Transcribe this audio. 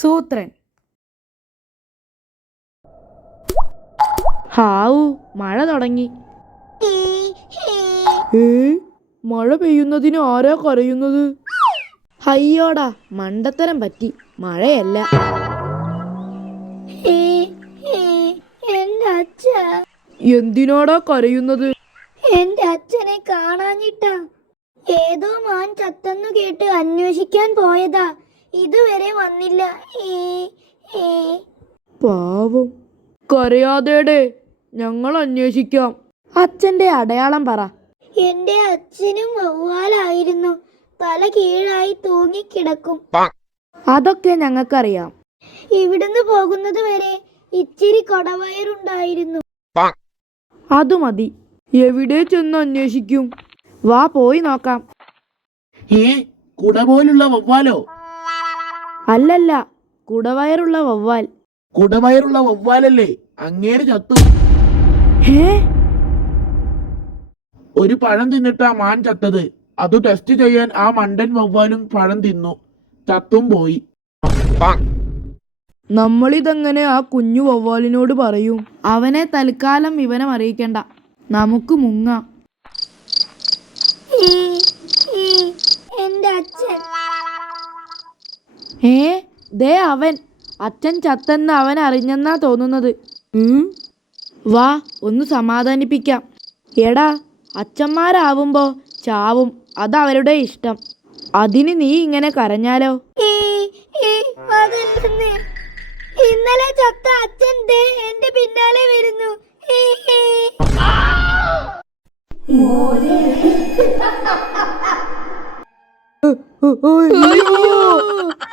സൂത്രൻ. ഹാവൂ, മഴ തുടങ്ങി. മഴ പെയ്യുന്നതിന് ആരാ കരയുന്നത്? അയ്യോടാ, മണ്ടത്തരം പറ്റി. മഴയല്ല. എന്തിനാടാ കരയുന്നത്? എന്റെ അച്ഛനെ കാണാഞ്ഞിട്ടാ. ഏതോ മാൻ ചത്തെന്നു കേട്ട് അന്വേഷിക്കാൻ പോയതാ. ഇതുവരെ വന്നില്ല. പാവം. കരയാതേടെ, ഞങ്ങൾ അന്വേഷിക്കാം. അച്ഛന്റെ അടയാളം പറ. എന്റെ അച്ഛനും വവ്വാലായിരുന്നു. തല കീഴായി തൂങ്ങിക്കിടക്കും. അതൊക്കെ ഞങ്ങൾക്കറിയാം. ഇവിടുന്ന് പോകുന്നത് വരെ ഇച്ചിരി കൊടവയറുണ്ടായിരുന്നു. അത് മതി. എവിടെ ചെന്ന് അന്വേഷിക്കും? വാ, പോയി നോക്കാം. കുട പോലുള്ള വവ്വാലോ? അല്ലല്ല, കുടവയറുള്ള വവ്വാൽ. കുടവയറുള്ള വവ്വാലല്ലേ? അങ്ങേര് ചത്തു. ഒരു പഴം തിന്നിട്ടാ മാൻ ചത്തത്. അത് ടെസ്റ്റ് ചെയ്യാൻ ആ മണ്ടൻ വവ്വാലും പഴം തിന്നു. ചത്തും പോയി. നമ്മളിതെങ്ങനെ ആ കുഞ്ഞു വവ്വാലിനോട് പറയും? അവനെ തൽക്കാലം വിവരം അറിയിക്കണ്ട. നമുക്ക് മുങ്ങാം. എന്റെ അച്ഛൻ. ദേ അവൻ. അച്ഛൻ ചത്തെന്ന് അവൻ അറിഞ്ഞെന്നാ തോന്നുന്നത്. വാ, ഒന്ന് സമാധാനിപ്പിക്കാം. എടാ, അച്ഛന്മാരാവുമ്പോ ചാവും. അതവരുടെ ഇഷ്ടം. അതിന് നീ ഇങ്ങനെ കരഞ്ഞാലോ? ഇന്നലെ ചത്ത അച്ഛൻ ദേ എന്റെ പിന്നാലെ വരുന്നു. അയ്യോ!